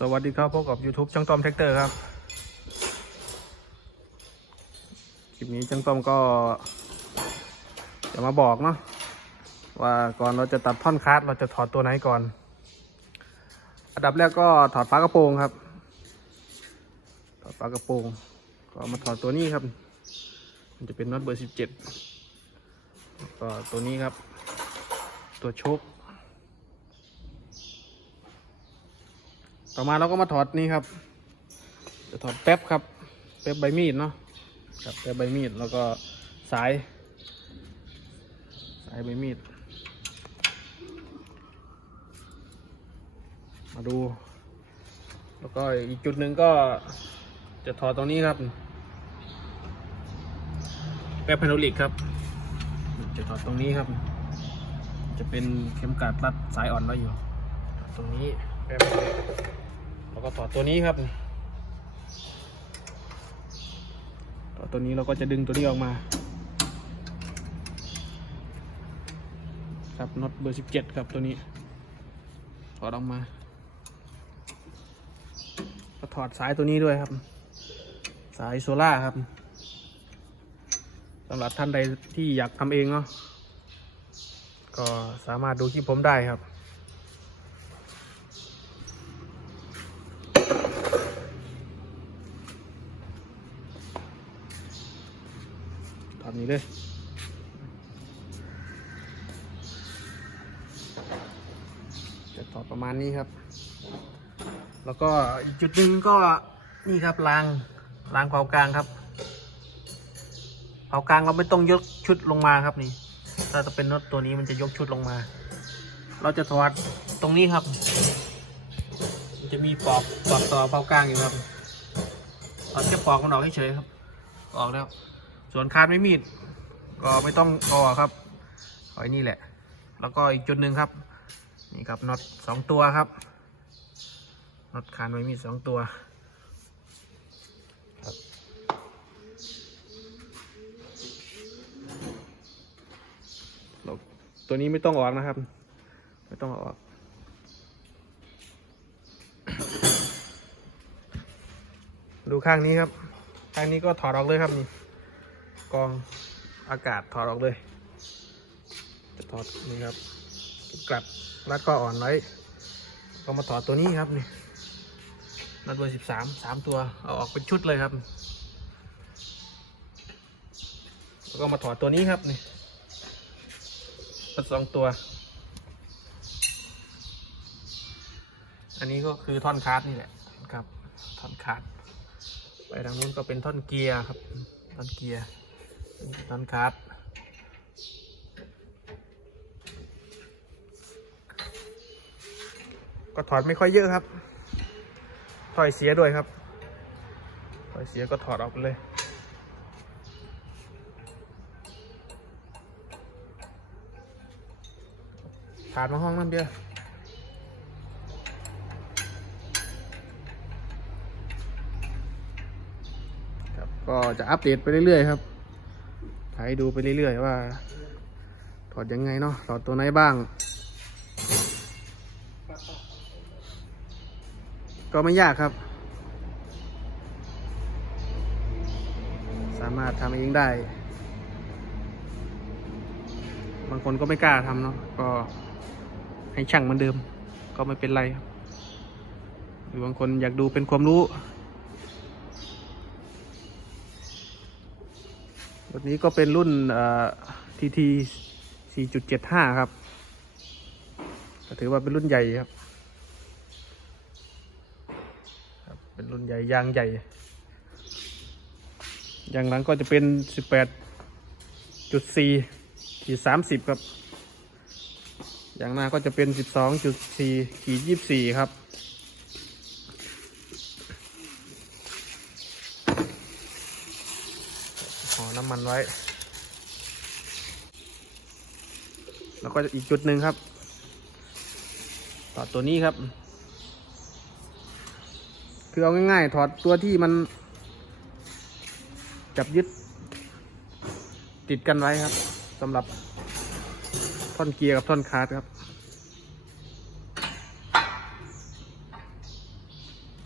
สวัสดีครับพบกับ YouTube ช่างต้อมแท็กเตอร์ครับ คลิปนี้ช่างต้อมก็ จะมาบอกเนาะว่าก่อนเราจะตัดท่อนคัสเราจะถอดตัวไหนก่อน อันดับแรกก็ถอดฝากระโปรงครับ ถอดฝากระโปรง ก็มาถอดตัวนี้ครับ มันจะเป็นน็อตเบอร์สิบเจ็ดก็ตัวนี้ครับ ตัวชค ต่อมาเราก็มาถอดนี่ครับจะถอดแป๊บครับ แป๊บใบมีดเนาะครับแป๊บใบมีดแล้วก็สาย สายใบมีด มาดู แล้วก็อีกจุดหนึ่งก็จะถอดตรงนี้ครับแป๊บไฮดรอลิกครับ จะถอดตรงนี้ครับ จะเป็นเข็มกลัดรัดสายอ่อนไว้อยู่ ตรงนี้แป๊บ แล้วก็ถอดตัวนี้ครับถอดตัวนี้เราก็จะดึงตัวนี้ออกมา ครับน็อตเบอร์สิบเจ็ดครับตัวนี้ ถอดออกมา ก็ถอดสายตัวนี้ด้วยครับ สายโซล่าครับสำหรับท่านใดที่อยากทำเองเนาะก็สามารถดูคลิปผมได้ครับ ทำนี้เลยจะถอดประมาณนี้ครับ แล้วก็อีกจุดหนึ่งก็นี่ครับรางรางเผากลางครับเผากลางเราไม่ต้องยกชุดลงมาครับนี่ ถ้าจะเป็นน็อตตัวนี้มันจะยกชุดลงมา เราจะถอดตรงนี้ครับ จะมีปลอกปลอกต่อเผากลางอยู่ครับถอดแค่ปลอกมันออกเฉยๆครับ ออกแล้ว ส่วนคาดไม่มีดก็ไม่ต้องออครับเอาไอ้นี่แหละ แล้วก็อีกจุดหนึ่งครับ นี่ครับน็อตสองตัวครับน็อตคานไว้มีดสองตัวตัวนี้ไม่ต้องออกนะครับ ไม่ต้องเอาออกดูข้างนี้ครับ ข้างนี้ก็ถอดออกเลยครับนี่ กองอากาศถอดออกเลย จะถอดนี่ครับกลัดรัดก็อ่อนไว้ก็มาถอดตัวนี้ครับนี่นัดเบอร์สิบสามสามตัวเอาออกเป็นชุดเลยครับแล้วก็มาถอดตัวนี้ครับนี่สองตัว อันนี้ก็คือท่อนคาร์ดนี่แหละครับท่อนคาร์ดไปทางนู้นก็เป็นท่อนเกียร์ครับ ท่อนเกียร์ ท่อนคร์ดก็ถอดไม่ค่อยเยอะครับ ถอยเสียด้วยครับ ถอยเสียก็ถอดออกไปเลยผ่านมาห้องน้ำเบียร์ครับ ก็จะอัปเดตไปเรื่อยๆครับ ถ่ายดูไปเรื่อยๆว่า ถอดยังไงเนาะถอดตัวไหนบ้าง ก็ไม่ยากครับ สามารถทำเองได้ บางคนก็ไม่กล้าทำเนาะก็ให้ช่างเหมือนเดิม ก็ไม่เป็นไรหรือบางคนอยากดูเป็นความรู้ รถนี้ก็เป็นรุ่นทีที4.75 ครับก็ถือว่าเป็นรุ่นใหญ่ครับครับ เป็นรุ่นใหญ่ยางใหญ่ ยางหลังก็จะเป็น 18.4ขีด30 ครับ ยางหน้าก็จะเป็น 12.4ขีด24 ครับ ห่อน้ำ มันไว้ แล้วก็อีกจุดหนึ่งครับต่อตัวนี้ครับ คือเอาง่ายๆ ถอดตัวที่มัน จับยึด ติดกันไว้ครับสำหรับท่อนเกียร์กับท่อนคาร์ดครับ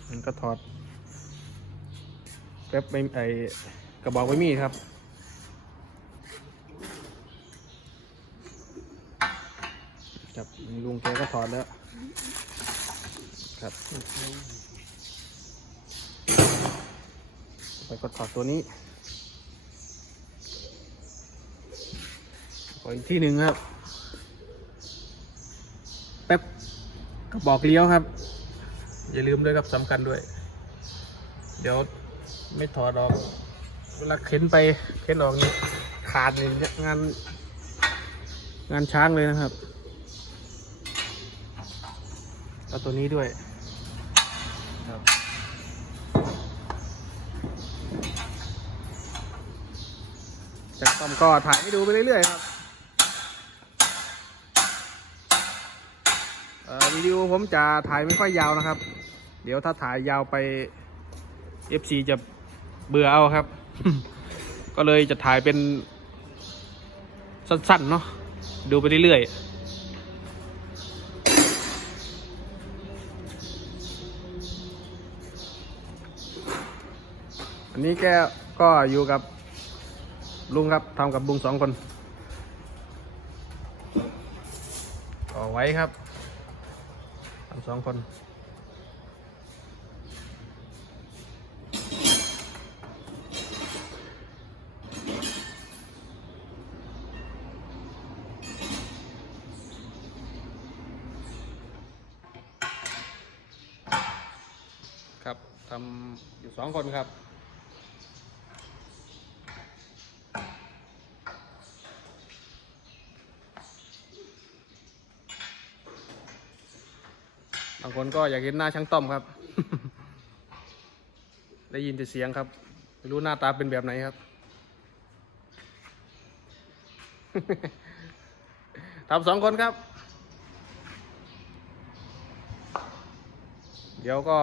มันก็ถอดแป๊บไม่ไอกระบอกไม่มีดครับ ครับลุงแกก็ถอดแล้ว ครับไปก็ถอดตัวนี้ขออีกที่หนึ่งครับ แป๊บกระบอกเลี้ยวครับ อย่าลืมด้วยครับสำคัญด้วย เดี๋ยวไม่ถอดออกเวลาเข็นไปเข็นออกนี่ขาดนี่งาน งานช้างเลยนะครับ เอาตัวนี้ด้วยครับจากต้อมก็ถ่ายให้ดูไปเรื่อยๆครับเอ่อวิดีโอผมจะถ่ายไม่ค่อยยาวนะครับ เดี๋ยวถ้าถ่ายยาวไป FC จะเบื่อเอาครับ ก็เลยจะถ่ายเป็นสั้นๆเนาะดูไปเรื่อยๆ นนี้แกก็อยู่กับลุงครับทำกับลุงสองคนก็ไว้ครับทำสองคน ครับทำอยู่สองคนครับ บางคนก็อยากเห็นหน้าช่างต้อมครับ ได้ยินแต่เสียงครับ ไม่รู้หน้าตาเป็นแบบไหนครับทำสองคนครับ เดี๋ยวก็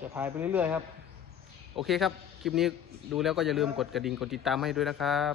จะถ่ายไปเรื่อยๆครับ โอเคครับ คลิปนี้ดูแล้วก็อย่าลืมกดกระดิ่งกดติดตามให้ด้วยนะครับ